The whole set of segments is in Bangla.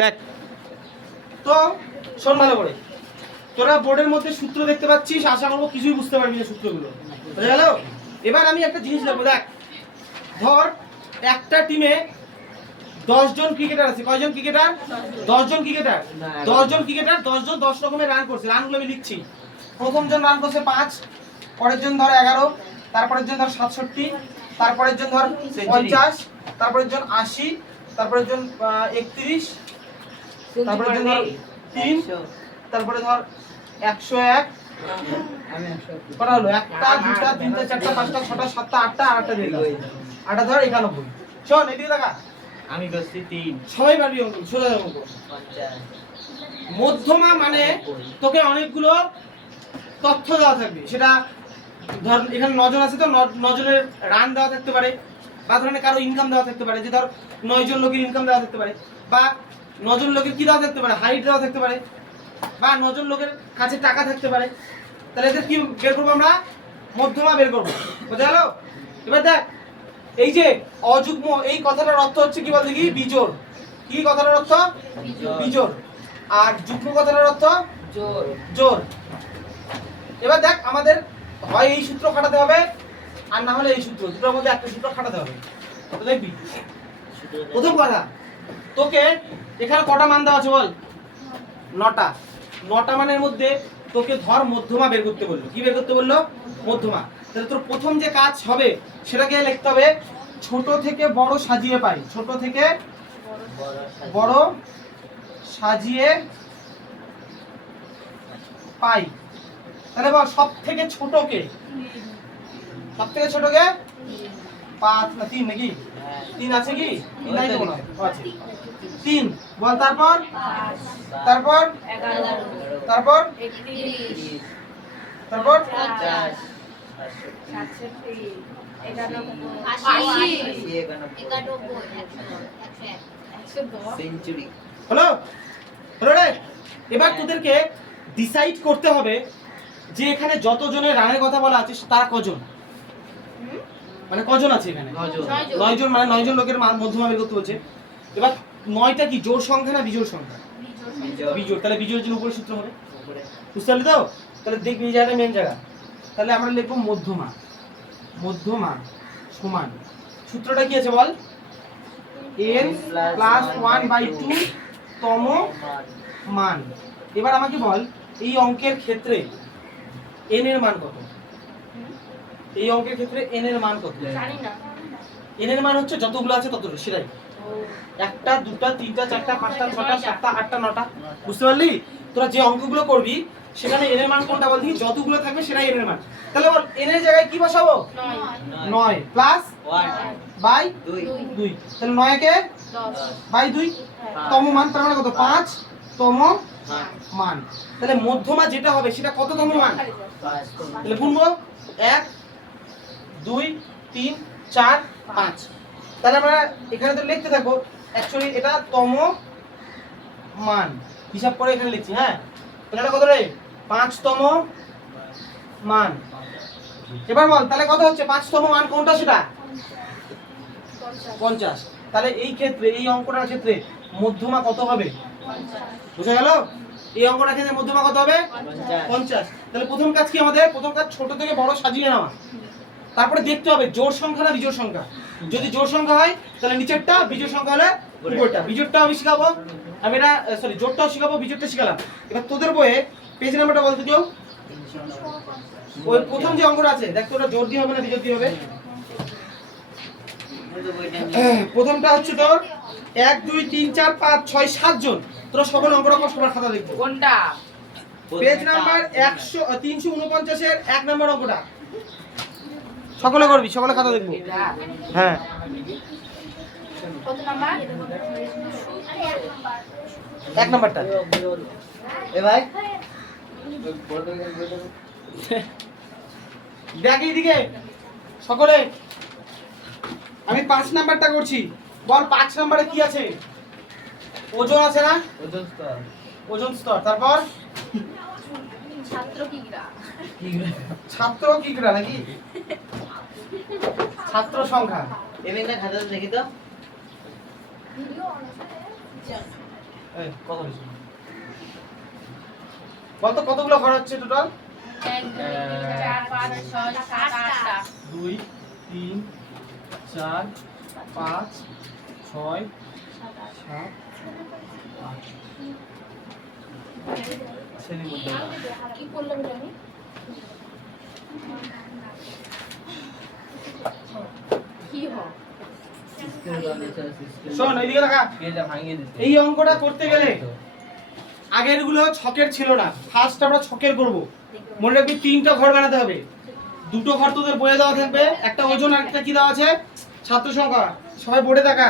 দেখ তো শোন ভালো করে, তোরা বোর্ডের মধ্যে সূত্র দেখতে পাচ্ছিস, আশা করবো কিছুই বুঝতে পারবি না সূত্রগুলো, বুঝা গেল? এবার আমি একটা জিনিস দেখবো, দেখ ধর একটা টিমে 10 জন ক্রিকেটার আছে। কয়জন ক্রিকেটার? 10 জন ক্রিকেটার। 10 জন ক্রিকেটার, 10 জন 10 রকমের রান করছে। রানগুলো আমি লিখছি। প্রথম জন রান করছে 5, পরের জন ধর 11, তারপরের জন ধর 67, তারপরের জন ধর 50, তারপরের জন 80, তারপরের জন 31, তারপরের জন ধর 3, তারপরে ধর 101। কটা হলো? 1টা 2টা 3টা 4টা 5টা 6টা 7টা 8টা আর 8টা দিয়ে দাও। 8টা ধর 91। শোন এদিকে দেখা, আমি করছি 3। সবাই পারবি অঙ্ক, সোজা অঙ্ক। মধ্যমা মানে তোকে অনেকগুলো তথ্য দেওয়া থাকবে। সেটা ধর এখানে 9 জন আছে তো 9 জনের রান দেওয়া থাকতে পারে, বা ধরনের কারো ইনকাম দেওয়া থাকতে পারে, যে ধর 9 জন লোকের ইনকাম দেওয়া থাকতে পারে, বা 9 জন লোকের কি দেওয়া থাকতে পারে, হাইট দেওয়া থাকতে পারে, বা 9 জন লোকের কাছে টাকা থাকতে পারে। তাহলে এদের কি বের করবো আমরা? মধ্যমা বের করবো, বুঝা গেল? এবার দেখ এই যে অযুগ্ম, এই কথাটার অর্থ হচ্ছে কি বলতে কি? বিজোড়। কি কথাটার অর্থ? বিজোড়। আর যুগ্ম কথাটার অর্থ জোড়। এবার দেখ আমাদের হয় এই সূত্র খাটাতে হবে, আর না হলে এই সূত্র, দুটোর মধ্যে একটা সূত্র খাটাতে হবে। তো দেখবি প্রথম কথা, তোকে এখানে কটা মান দেওয়া আছে বল? 9টা। 9টা মানের মধ্যে তোকে ধর মধ্যমা বের করতে বললো। কি বের করতে বললো? মধ্যমা। তাহলে তোর প্রথম যে কাজ হবে সেটাকে লিখতে হবে ছোট থেকে বড় সাজিয়ে পাই। ছোট থেকে বড় সাজিয়ে পাই। তাহলে বল সব থেকে ছোট কে? সব থেকে ছোট কে? 5 না 3 নাকি? 3 আছে কি? 3 নাই তো মনে হয়। আছে 3। বল তারপর? তারপর 11, তারপর 31, তারপর 50, 67, 91, সেঞ্চুরি। হলো? হলো রে? এবার তোদেরকে ডিসাইড করতে হবে যে এখানে যত জনের রানের কথা বলা আছে তারা কজন, মানে কজন আছে এখানে? 9 জন, মানে 9 জন লোকের মধ্যমা বের করতে বলছে। এবার 9টা কি জোড় সংখ্যা না বিজোড় সংখ্যা? বিজোড়। তাহলে বিজোড়ের জন্য উপরে সূত্র হবে, বুঝতে পারলি তো? তাহলে দেখবি এই জায়গাটা মেন জায়গা। তাহলে আমরা লিখবো মধ্যমা। মধ্যমা সমান, সূত্রটা কি আছে বল? n + 1/2 তম মান। এবার আমাকে বল এই অঙ্কের ক্ষেত্রে n এর মান কত? এই অঙ্কের ক্ষেত্রে n এর মান কত? জানি না। n এর মান হচ্ছে যতগুলো আছে ততগুলো, সেটাই। 1টা 2টা 3টা 4টা 5টা 6টা 7টা 8টা 9টা, বুঝতে পারলি? তোরা যে অঙ্কগুলো করবি সেখানে n এর মান কোনটা বল দেখি? যতগুলো থাকবে সেটাই n এর মান। তাহলে বল n এর জায়গায় কি বসাবো? 9 প্লাস 1 বাই 2 2। তাহলে 9 কে 10, বাই 2 তম মান, তার মানে কত? 5 তম মান। তাহলে মধ্যমা যেটা হবে সেটা কত তম মান? তাহলে গুনবো 1 2 3 4 5। তাহলে আমরা এখানে তো লিখতে থাকবো, অ্যাকচুয়ালি এটা তম মান হিসাব করে এখানে লিখছি। হ্যাঁ, তাহলে এটা কত রে? 5 তম মান। এবার বল তাহলে কত হচ্ছে? 5 তম মান কোনটা সেটা? 50। তাহলে এই ক্ষেত্রে, এই অঙ্কটার ক্ষেত্রে মধ্যমা কত হবে? 50, বুঝা গেল? এই অঙ্কটার ক্ষেত্রে মধ্যমা কত হবে? 50। তাহলে প্রথম কাজ কি আমাদের? প্রথম কাজ ছোট থেকে বড় সাজিয়ে নেওয়া। তারপরে দেখতে হবে জোড় সংখ্যা না বিজোড় সংখ্যা। যদি জোড় সংখ্যা হয় তাহলে নিচেরটা, বিজোড় সংখ্যা হলে উপরেরটা। বিজোড়টা আমি শিখাবো, আমি এটা সরি জোড়টাও শিখাবো, বিজোড়টা শিখালাম। এবার তোদের বইয়ে পেজ নাম্বারটা বলতে কেউ? ওই প্রথম যে অঙ্কটা আছে দেখ তো, ওটা জোড় দিয়ে হবে না বিজোড় দিয়ে হবে? প্রথমটা হচ্ছে তোর 1 2 3 4 5 6 7 জন। তোরা সকল অঙ্কটা সবার খাতা দেখবো। কোনটা? পেজ নাম্বার 349 এর 1 নম্বর অঙ্কটা সকলে করবি, সকলে খাতা দেখবো। হ্যাঁ, কত নাম্বার? 1 নম্বরটা। এ ভাই দেখ এইদিকে সকলে, আমি 5 নাম্বারটা করছি। বল 5 নম্বরে কি আছে? ওজন আছে না? ওজন স্তর। ওজন স্তর। তারপর ছাত্র কিরা? ছাত্র কিকরা নাকি? ছাত্র সংখ্যা। এমনিটা খাতা দেখি তো। এই কথা বলছি বলতো কতগুলো ঘর হচ্ছে টোটাল? 1 2 3 4 5 6 7 8টা 2 3 4 5 6 7 8 শ্রেণীর মধ্যে কি করলাম জানি কি হয় শোন এইদিকে দেখা। এটা ভাঙিয়ে দিতে এই অঙ্কটা করতে গেলে আগের গুলো ছকের ছিল না, ফার্স্ট আমরা ছকের করব। মনে রাখবি 3টা ঘর বানাতে হবে, 2টো ঘর তোদের বইয়ে দেওয়া থাকবে, একটা ওজন আর একটা কি দেওয়া আছে ছাত্র সংখ্যা। সবাই বোর্ডে দেখা,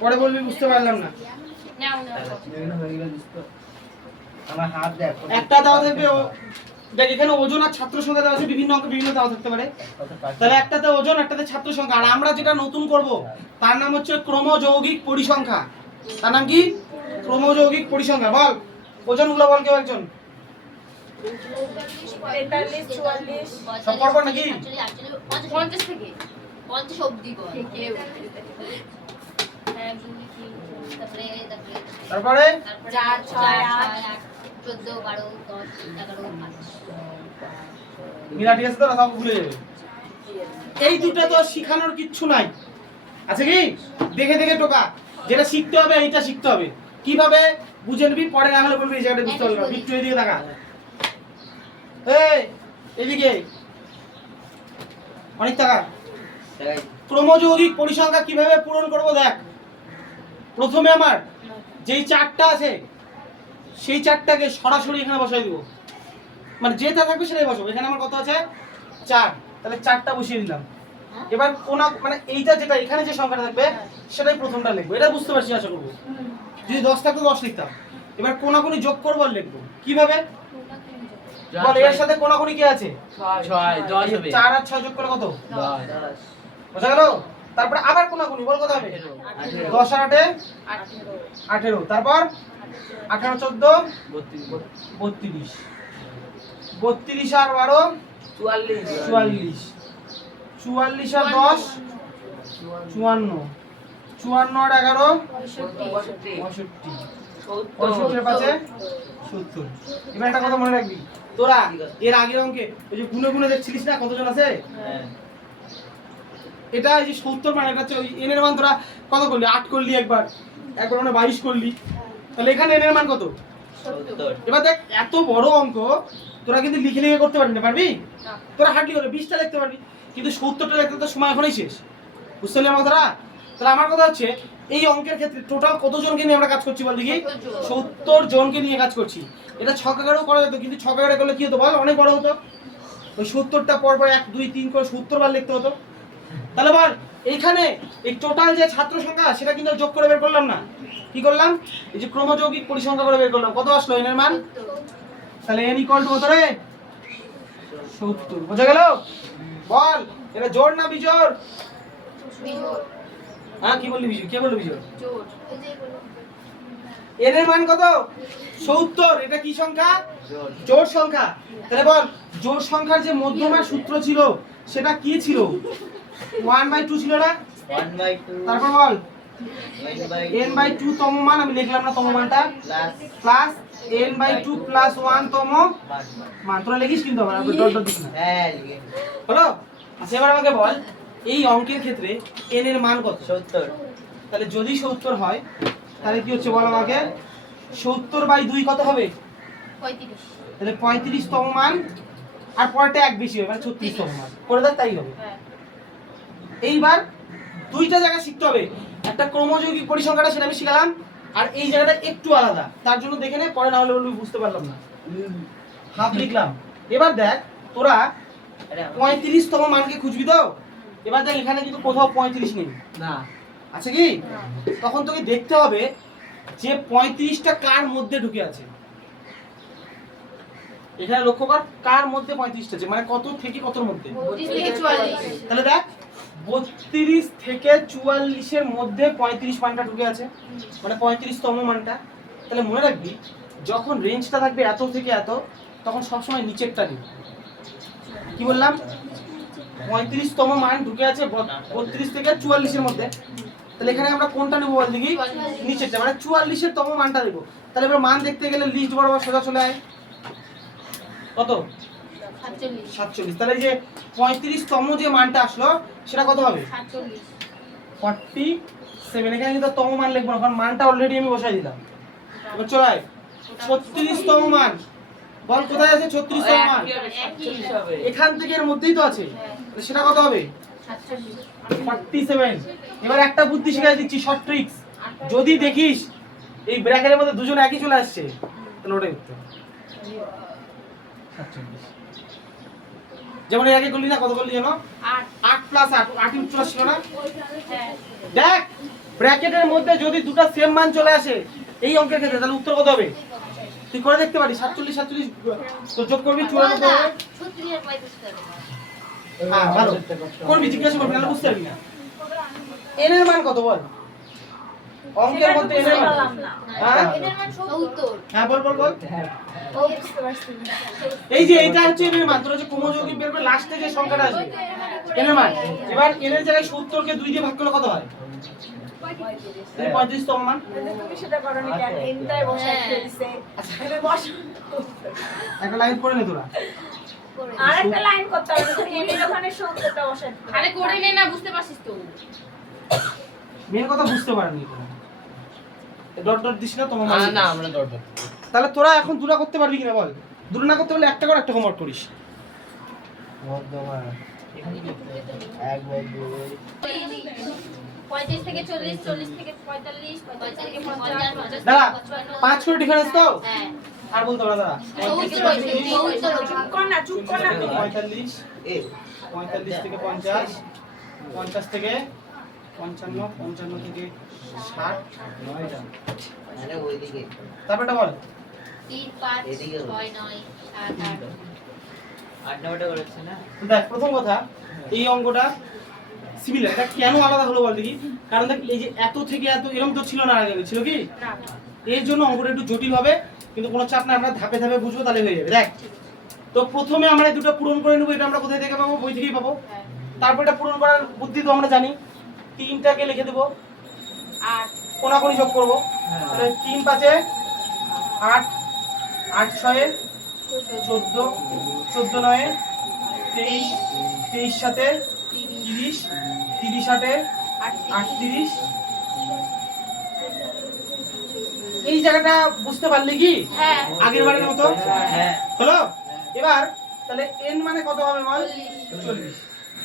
পরে বলবি বুঝতে পারলাম না। নাও নাও বিভিন্ন হয়ে গেল দোস্ত আমার হাত দেখ একটা দেওয়া থাকবে দেখ এখানে ওজন আর ছাত্র সংখ্যা দেওয়া আছে, বিভিন্ন অঙ্ক বিভিন্ন দেওয়া থাকতে পারে। তাহলে একটাতে ওজন একটাতে ছাত্র সংখ্যা। আর আমরা যেটা নতুন করব তার নাম হচ্ছে ক্রমযৌগিক পরিসংখ্যা। তার নাম কি? ক্রমযৌগিক পরিসংখ্যা। বল ওজনগুলো বল কেউ একজন। 43 44 সব পরপর নাকি? 50 থেকে 50 অবধি কর কেউ 1 2 3 তারপরে 4 6 8 14 12 10 11 মিলা ঠিক আছে তো, না সব ভুলে যাবে। এই দুটো তো শেখানোর কিচ্ছু নাই, আছে কি? দেখে দেখে টোকা। যেটা শিখতে হবে এইটা শিখতে হবে। কিভাবে বুঝে নিবি, পরে না হলে বলবি এই জায়গাটা বুঝতে পারলাম না। বিট্টু এদিকে দেখা, এই এদিকে অনেক টাকা। ক্রমযৌগিক পরিসংখ্যা কিভাবে পূরণ করব দেখ। প্রথমে আমার যেই চারটা আছে সেই চারটাকে সরাসরি এখানে বসাই দিব, মানে যেটা থাকবে সেটাই বসাবো। এখানে আমার কত আছে 4, তাহলে 4টা বসিয়ে দিলাম। এবার কোন মানে এইটা যেটা এখানে যে সংখ্যাটা থাকবে সেটাই প্রথমটা লিখবো। এটা বুঝতে পারছি আশা করবো। যদি 10 থাকতো 10 লিখতাম। এবার কোনাকুনি যোগ করবো আর লিখবো। কিভাবে বল? এর সাথে কোনাকুনি কি আছে? 6 10 হবে 4 আর 6 যোগ করে কত? 10 বোঝা গেল? তারপরে আবার কোনাকুনি বল কত হবে? 10 আর 8 18, তারপর 18 14 32, 32 আর 12 44 44, 44 আর 10 54, 54 আর 11 65, 65 পাশে 70। এবার একটা কথা মনে রাখবি, তোরা এর আগের অঙ্কে ওই যে গুনে গুনে দেখছিলিস না কতজন আছে, এটা এই যে 70 মানে এটা হচ্ছে ওই n এর মান তোরা কত করলি? 8 করলি, একবার মানে 22 করলি। তাহলে এখানে n এর মান কত? 70 এবার দেখ এত বড় অঙ্ক তোরা কিন্তু লিখে লিখে করতে পারবি না, পারবি? তোরা হার্ডলি করে 20টা লিখতে পারবি, কিন্তু 70টা লিখতে তো সময় এখনই শেষ। বুঝতে পারলি আমার কথাটা? তাহলে আমার কথা হচ্ছে এই অঙ্কের ক্ষেত্রে টোটাল কতজনকে নিয়ে আমরা কাজ করছি বল দেখি? 70 জনকে নিয়ে কাজ করছি। এটা ছকাগারেও করা যেত, কিন্তু ছকাগারে করলে কি হতো বল? অনেক বড় হতো। ওই 70টা পর পর 1 2 3 করে 70 বার লিখতে হতো। তাহলে বল এইখানে এই টোটাল যে ছাত্র সংখ্যা সেটা কিন্তু যোগ করে বের করলাম না, কি করলাম? এই যে ক্রমযৌগিক পরিসংখ্যা করে বের করলাম। কত আসলো n এর মান? তাহলে n = কত রে? 70। বোঝা গেল? বল এটা জোড় না বিজোড়? হ্যাঁ কি বললি বিজোড়? কে বললো বিজোড়? জোর n এর মান কত? 70। এটা কি সংখ্যা? জোড় সংখ্যা। তাহলে বল জোড় সংখ্যার যে মধ্যমার সূত্র ছিল সেটা কি ছিল? 1/2 ছিল না? 1/2 তারপর বল n/2 n/2 তম মান, আমি লিখলাম না তম মানটা, প্লাস n/2 প্লাস 1 তম মান। তোরা লিখিস কিন্তু আমার ডট ডট দিস না, হ্যাঁ লিখে হলো? আচ্ছা এবার আমাকে বল এই অঙ্কের ক্ষেত্রে n এর মান কত? 70 তাহলে যদি 70 হয় তাহলে কি হচ্ছে বল আমাকে? 70/2 কত হবে? 35 তাহলে 35 তম মান, আর পরেরটা এক বেশি হবে মানে 36 তম মান করে দেখ, তাই হবে। হ্যাঁ এইবার দুইটা জায়গা শিখতে হবে। একটা ক্রমযৌগিক পরিসংখ্যাটা সেটা আমি শিখালাম, আর এই জায়গাটা একটু আলাদা, তার জন্য দেখে নে, পরে না হলে বলবি বুঝতে পারলাম না। হাফ লিখলাম। এবার দেখ তোরা 35 তম মানকে খুঁজবি তো। এবার দেখ এখানে কিন্তু কোথাও 35 নেই, না আছে কি? তখন তোকে দেখতে হবে যে 35টা কার মধ্যে ঢুকে আছে। এখানে লক্ষ্য কর কার মধ্যে 35টা আছে, মানে কত থেকে কতর মধ্যে? 32 থেকে 44 তাহলে দেখ 32 থেকে 44 এর মধ্যে 35 মানটা ঢুকে আছে, মানে 35 তম মানটা। তাহলে মনে রাখবি যখন রেঞ্জটা থাকবে এত থেকে এত, তখন সবসময় নিচেরটা নিবি। কি বললাম? 35 তম মান ঢুকে আছে 32 থেকে 44 এর মধ্যে। তাহলে এখানে আমরা কোনটা নেবো বল দেখি, নিচেরটা, মানে 44 এর তম মানটা দেবো। তাহলে এবার মান দেখতে গেলে লিস্ট বরাবর সোজা চলে আয়, কত 47। তাহলে এই যে 35 তম যে মানটা আসলো সেটা কত হবে 47। এখানে কিন্তু তম মান লিখবো না, কারণ মানটা অলরেডি আমি বসাই দিলাম। এবার চলে আয় 36 তম মান, বল কোথায় আছে 36 তম মান, এখান থেকে এর মধ্যেই তো আছে, তাহলে সেটা কত হবে 47। এবার একটা বুদ্ধি শিখাই দিচ্ছি, শর্ট ট্রিক্স। যদি দেখিস এই ব্র্যাকেটের মধ্যে দুজন একই চলে আসছে, তাহলে ওটাই উত্তর 47। যেমন এর আগে করলি না, কত করলি জানো, 8 প্লাস 8, 8 উত্তর ছিল না। দেখ ব্র্যাকেটের মধ্যে যদি দুটো সেম মান চলে আসে এই অঙ্কের ক্ষেত্রে, তাহলে উত্তর কত হবে তুই করে দেখতে পারিস। 47 47 তো যোগ করবি 54 হবে। হ্যাঁ ভালো করবি, জিজ্ঞাসা করবি, নাহলে বুঝতে পারবি না। n এর মান কত বল, অঙ্কের মধ্যে n এর মান, হ্যাঁ হ্যাঁ বল বল বল। এই যে এটা হচ্ছে n এর মান, তোরা যে ক্রমযৌগিক বের করে লাস্টে যে সংখ্যাটা আসবে n এর মান। এবার n এর জায়গায় 70 কে 2 দিয়ে ভাগ করলে কত হয় 35 তম মান। তুমি সেটা করনি কেন, এনটাই বসাই ফেলছে। এটা বসা একটা লাইন করে নে তোরা। আরেকটা লাইন করতে হবে, তুমি এর ওখানে 70টা বসাই দিতে। আরে করে নে না, বুঝতে পারছিস তো। মেন কথা বুঝতে পারেনি তোরা, ডট ডট দিস না তোমার মান। না আমরা ডট ডট। তাহলে তোরা এখন দুটো করতে পারবি কিনা বল, দুটো না করতে পারলে একটা করে একটা হোমওয়ার্ক করিস। মধ্যমান এখানে কি 1 বাই 2 35 থেকে 40, 40 থেকে 45, 45 থেকে 50, 50 দাঁড়া, থেকে 55। 5 করে ডিফারেন্স তো, হ্যাঁ আর বলতে পারো দাঁড়া। চুপ কর না, চুপ কর না। 45 45 থেকে 50, 50 থেকে 55, 55 থেকে 60, 9টা। মানে ওইদিকে তারপরটা বল 3, 5, এদিকে 6, 9, 7, 8। 8-9টা করেছে না। দেখ প্রথম কথা, এই অঙ্কটা সিমিলার, এটা কেন আলাদা হলো বল দেখি। কারণ দেখ এই যে এত থেকে এত এরকম তো ছিল না আগে, ছিল কি, এর জন্য অঙ্কটা একটু জটিল হবে, কিন্তু কোনো চাপ না, আমরা ধাপে ধাপে বুঝবো তাহলে হয়ে যাবে। দেখ তো প্রথমে আমরা এই দুটো পূরণ করে নেবো, এটা আমরা কোথায় থেকে পাবো, বই থেকেই পাবো। তারপর এটা পূরণ করার বুদ্ধি তো আমরা জানি, 3টাকে লিখে দেবো, 8 কোনাকুনি যোগ করবো, তাহলে 3 5 8, 8 6 14, 14 9 23, 23 7 30, 30 8 38। এই জায়গাটা বুঝতে পারলে কি হ্যাঁ আগের বারের মতো হ্যাঁ হলো। এবার তাহলে n মানে কত হবে বল 40।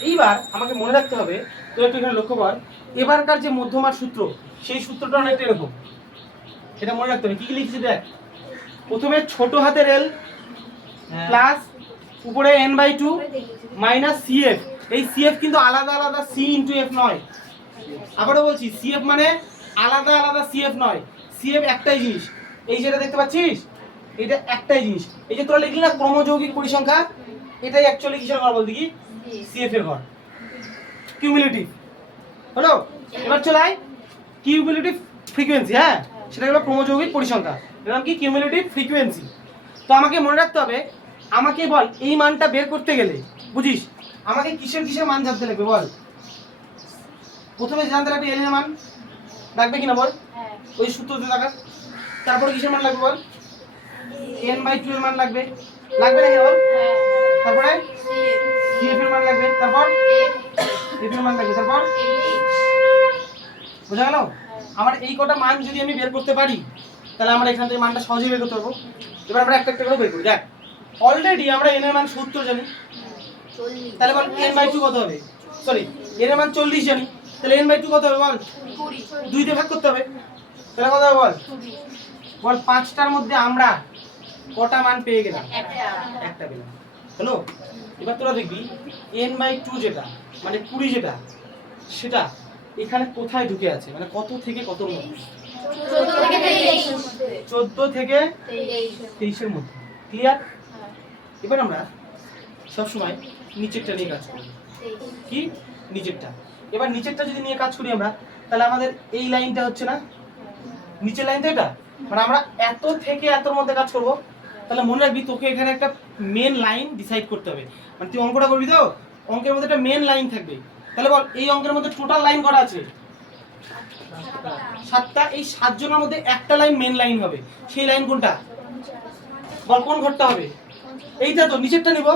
এইবার আমাকে মনে রাখতে হবে, তুই একটু এখানে লক্ষ্য কর, এবারকার যে মধ্যমার সূত্র সেই সূত্রটা অনেকটা এরকম, সেটা মনে রাখতে হবে। কি কি লিখছি দেখ, প্রথমে ছোট হাতের l প্লাস উপরে n/2 মাইনাস cf। এই cf কিন্তু আলাদা আলাদা c ইনটু f নয়, আবারও বলছি cf মানে আলাদা আলাদা cf নয়, cf একটাই জিনিস। এই যেটা দেখতে পাচ্ছিস এটা একটাই জিনিস। এই যে তোরা লিখলি না ক্রমযৌগিক পরিসংখ্যা, এটাই অ্যাকচুয়ালি কিসের ঘর বল দেখি, cf এর ঘর, কিউমুলেটিভ হলো। এবার চলাই কিউমুলেটিভ ফ্রিকোয়েন্সি, হ্যাঁ সেটা হলো ক্রমযৌগিক পরিসংখ্যা, এর নাম কি কিউমুলেটিভ ফ্রিকোয়েন্সি। তো আমাকে মনে রাখতে হবে, আমাকে বল এই মানটা বের করতে গেলে বুঝিস আমাকে কিসের কিসের মান জানতে লাগবে বল। প্রথমে জানতে লাগবে এল এর মান, লাগবে কিনা বল, ওই সূত্রতে থাকা। তারপরে কিসের মান লাগবে বল, n/2 এর মান লাগবে, লাগবে না বল। তারপরে cf এর মান লাগবে, তারপর f এর মান লাগবে, তারপর বুঝা গেল। আমার এই কটা মান যদি আমি বের করতে পারি তাহলে আমরা এখান থেকে মানটা সহজেই বের করতে পারবো। এবার আমরা একটা একটা করে বের করি। দেখ অলরেডি আমরা n এর মান 70 জানি, তাহলে বল n/2 কত হবে, সরি n এর মান 40 জানি, তাহলে n/2 কত হবে বল 2 দিয়ে ভাগ করতে হবে, তাহলে কত হবে বল বল 5টার মধ্যে আমরা কটা মান পেয়ে গেলাম, একটা পেলাম হলো। এবার তোরা দেখবি n/2 যেটা মানে 20 যেটা, সেটা এখানে কোথায় ঢুকে আছে, মানে কত থেকে কত মধ্যে, 14 থেকে 23 এর মধ্যে, ক্লিয়ার। এবার আমরা সব সময় নিচেরটা নিয়ে কাজ করি, কি নিচেরটা। এবার নিচেরটা যদি নিয়ে কাজ করি আমরা, তাহলে আমাদের এই লাইনটা হচ্ছে না নিচের লাইনটা, এটা মানে আমরা এত থেকে এতর মধ্যে কাজ করব। তাহলে মনে রাখবি তোকে এখানে একটা মেন লাইন ডিসাইড করতে হবে, মানে তুই অঙ্কটা করবি তো অঙ্কের মধ্যে একটা মেন লাইন থাকবে। তাহলে বল এই অঙ্কের মধ্যে টোটাল লাইন করা আছে 7টা। এই 7 জনের মধ্যে একটা লাইন মেন লাইন হবে। সেই লাইন কোনটা? বল কোন ঘরটা হবে? এইটা তো, নিচেরটা নিব।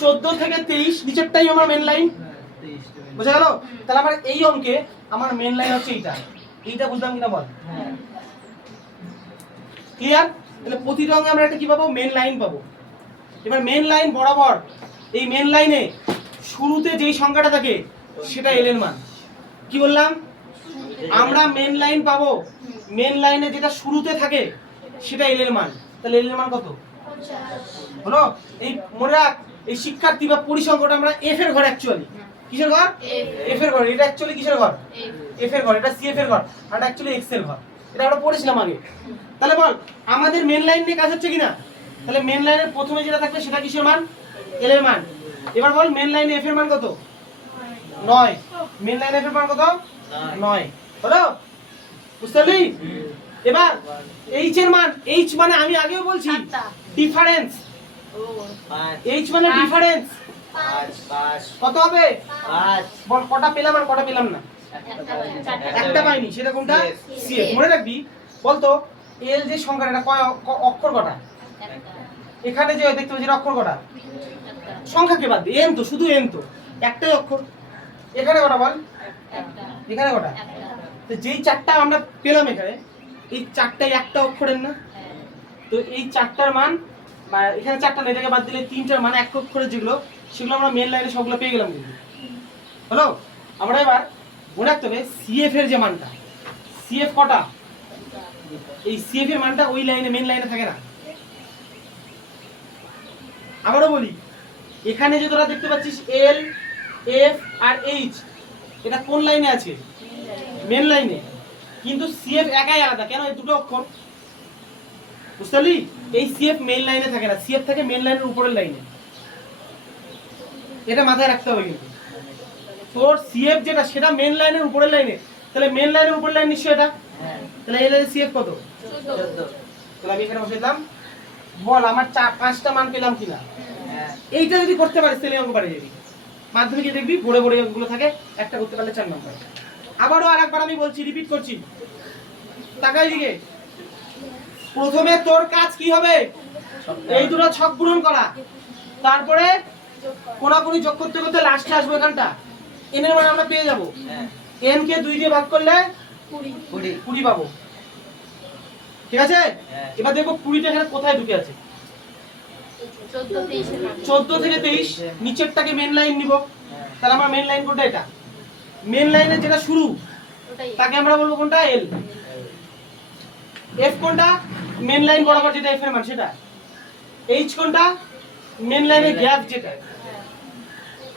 14 থেকে 23 নিচেরটাই আমার মেন লাইন। বুঝা গেল? তাহলে আমার এই অঙ্কে আমার মেন লাইন হচ্ছে এইটা। এইটা বুঝলাম কিনা বল? ক্লিয়ার? তাহলে প্রতিটা অঙ্কে আমরা একটা কি পাবো? মেন লাইন পাবো। এবার মেন লাইন বরাবর এই মেন লাইনে শুরুতে যেই সংখ্যাটা থাকে সেটা এল এর মান। কি বললাম? আমরা মেন লাইন পাবো, মেন লাইনে যেটা শুরুতে থাকে সেটা এল এর মান। তাহলে এল এর মান কত হলো? এই মনে রাখ, এই শিক্ষার্থী বা পরিসংখ্যাটা আমরা এফ এর ঘর অ্যাকচুয়ালি। কিসের ঘর? এফ এর ঘর। এটা অ্যাকচুয়ালি কিসের ঘর? এফ এর ঘর। এটা সি এফ এর ঘর, আর এটা অ্যাকচুয়ালি এক্স এর ঘর। এটা আমরা পড়েছিলাম আগে। তাহলে বল আমাদের মেন লাইন নিয়ে কাজ হচ্ছে কিনা? তাহলে মেন লাইনের প্রথমে যেটা থাকবে সেটা কিসের মান? এল এর মান। এবার বল মেন লাইনে এফ এর মান কত? 9। মেন লাইনে এফ এর মান কত? 9 হলো? বুঝতে পারলি? এবার এইচ এর মান, এইচ মানে আমি আগেও বলছি ডিফারেন্স। এইচ মানে ডিফারেন্স। কত হবে? বল কটা পেলাম আর কটা পেলাম না? একটা পাইনি। সেটা কোনটা? সিএফ। মনে রাখবি। বলতো এল যে সংখ্যাটা, এটা কয় অক্ষর কটা? এখানে যে দেখতে পাচ্ছি এটা অক্ষর কটা? সংখ্যাকে বাদ দিয়ে এন তো, শুধু এন তো একটাই অক্ষর। এখানে কটা বল? এখানে কটা? তো যেই চারটা আমরা পেলাম এখানে, এই চারটাই একটা অক্ষরের না? তো এই চারটার মান, বা এখানে চারটা না, এটাকে বাদ দিলে তিনটার মান এক অক্ষরের যেগুলো, সেগুলো আমরা মেন লাইনে সবগুলো পেয়ে গেলাম কিন্তু। হলো? আমরা এবার মনে রাখতে হবে সিএফ এর যে মানটা, সিএফ কটা? এই সিএফ এর মানটা ওই লাইনে, মেন লাইনে থাকে না। আবারও বলি, এখানে যে তোরা দেখতে পাচ্ছিস এল, এফ আর এইচ, এটা কোন লাইনে আছে? মেন লাইনে। কিন্তু সিএফ একাই আলাদা। কেন? এই দুটো অক্ষর। বুঝতে পারলি? এই সিএফ মেন লাইনে থাকে না, সিএফ থাকে মেন লাইনের উপরের লাইনে। এটা মাথায় রাখতে হবে কিন্তু। তোর সিএফ যেটা সেটা মেন লাইনের উপরের লাইনে, তাহলে মেন লাইনের উপরের লাইন নিশ্চয়ই এটা। তাহলে এল এর সিএফ কত? 14। তাহলে আমি এখানে বসে দিলাম। বল আমার 5টা মান পেলাম কিনা? এইটা যদি করতে পারিস তাহলে অঙ্ক পারে যাবি। মাধ্যমিকে দেখবি বড় বড় অঙ্কগুলো থাকে, একটা করতে পারলে 4 নম্বর। আবারও আরেকবার আমি বলছি, রিপিট করছি, তাকাই দিকে। প্রথমে তোর কাজ কি হবে? এই দুটো ছক পূরণ করা। তারপরে কোনাকুনি যোগ করতে করতে লাস্টে আসবো এখানটা, এন এর মান আমরা পেয়ে যাব। এন কে 2 দিয়ে ভাগ করলে 20 পাবো। ঠিক আছে? এবার দেখবো 20টা এখানে কোথায় ঢুকে আছে। 14 থেকে 23 নিচেরটাকে মেন লাইন নিব। তাহলে আমরা মেন লাইন কোনটা? এটা মেন লাইনের যেটা শুরু তাকে আমরা বলবো কোনটা? এল। এফ কোনটা? মেন লাইন বরাবর যেটা এফ এর মান সেটা। এইচ কোনটা? মেন লাইনের গ্যাপ যেটা।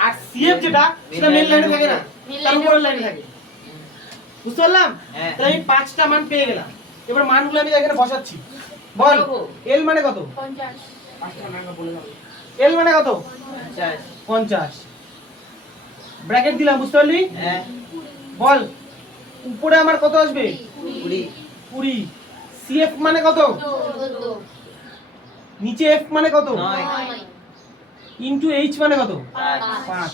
আর সিএফ যেটা সেটা মেন লাইনে থাকে না, তার উপরের লাইনে থাকে। বুঝতে পারলাম? তাহলে আমি 5টা মান পেয়ে গেলাম। এবার মানগুলো আমি এখানে বসাচ্ছি। বল এল মানে কত? 50। এল মানে কত? 50। ব্র্যাকেট দিলাম। বুঝতে পারলি? বল উপরে আমার কত আসবে? 20। সিএফ মানে কত? 14। নিচে এফ মানে কত? 9। ইনটু এইচ মানে কত? 5।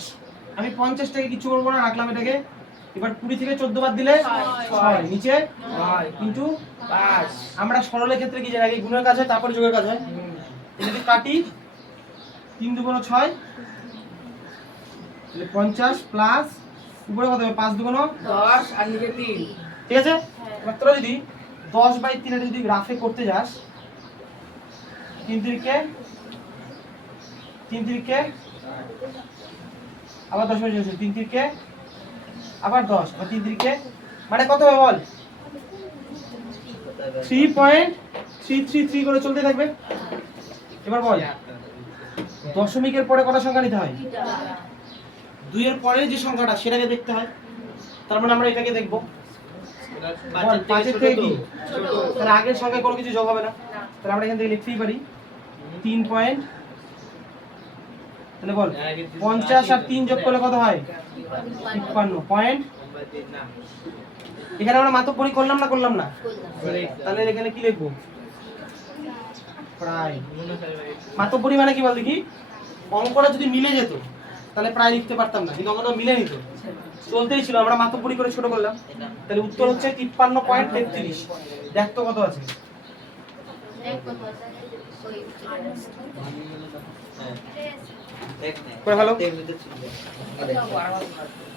আমি 50 টাকে কিছু করবো না, রাখলাম এটাকে। এবার 20 থেকে 14 বাদ দিলে 6, নিচে 9 ইনটু 5। আমরা সরলের ক্ষেত্রে কি জানি, আগে গুণের কাজ হয় তারপর যোগের কাজ হয়। যদি কাটি 3 2 6, তাহলে 50 প্লাস উপরে কত হবে? 5 2 10 আর নিচে 3। ঠিক আছে? এবার তোরা যদি 10/3 এটা যদি গ্রাফে করতে যাস, 3 3 আবার 10 হয়ে যাচ্ছে, 3 3 আবার 10, আবার 3 3 মানে কত হবে বল? 3.333 করে চলতে থাকবে। এবার বল দশমিকের পরে কত সংখ্যা নিতে হয়? 2 এর পরে যে সংখ্যাটা সেটাকে দেখতে হয়। তার মানে আমরা এটাকে দেখব। বল 5 এর থেকে কি? তাহলে আগের সংখ্যায় কোনো কিছু যোগ হবে না, তাহলে আমরা এখান থেকে লিখতেই পারি 3 পয়েন্ট। তাহলে বল 50 আর 3 যোগ করলে কত হয়? 53 পয়েন্ট। এখানে আমরা মাতব্বরি করলাম না করলাম না? তাহলে এখানে কি লিখবো? প্রায়। মাতব্বরি মানে কি বল দেখি? অঙ্কটা যদি মিলে যেত তাহলে প্রায় লিখতে পারতাম না, কিন্তু অঙ্কটা মিলে নিত, চলতেই ছিল, আমরা মাতব্বরি করে ছোট করলাম। তাহলে উত্তর হচ্ছে 53.33। দেখ তো কত আছে। দেখ কত আছে। ওই দেখ না করে ভালো। এমনিতে ছিল। এটা বড় বড়